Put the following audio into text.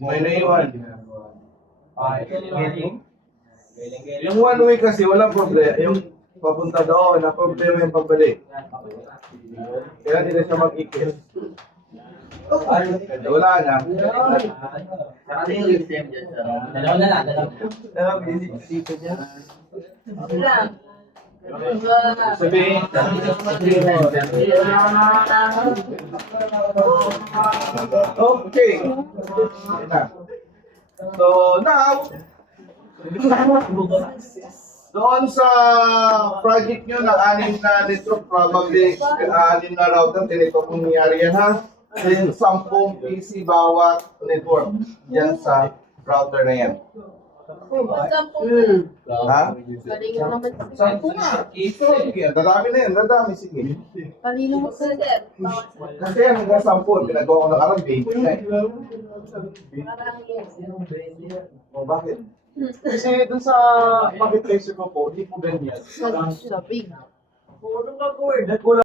May naiwan. Yung one way kasi walang problema. Yung papunta doon, na problema yung pagbalik. Kaya hindi na siya mag-ikit. Wala na. Dalawa na lang, dalawa. Sabihin, okay. So now, doon sa project nyo na 6 na network, probably 6 na router, ganito kung nangyari yan ha. Then 10 PC bawat network. Yan sa router na yan. Ha? Sige, dadami na yan, dadami, sige. Kasi yan hanggang 10, pinagawa ko ng karang 20. O bakit? Kasi dun sa marketplace ko po, hindi po ganyan. Sabi. Nagkulang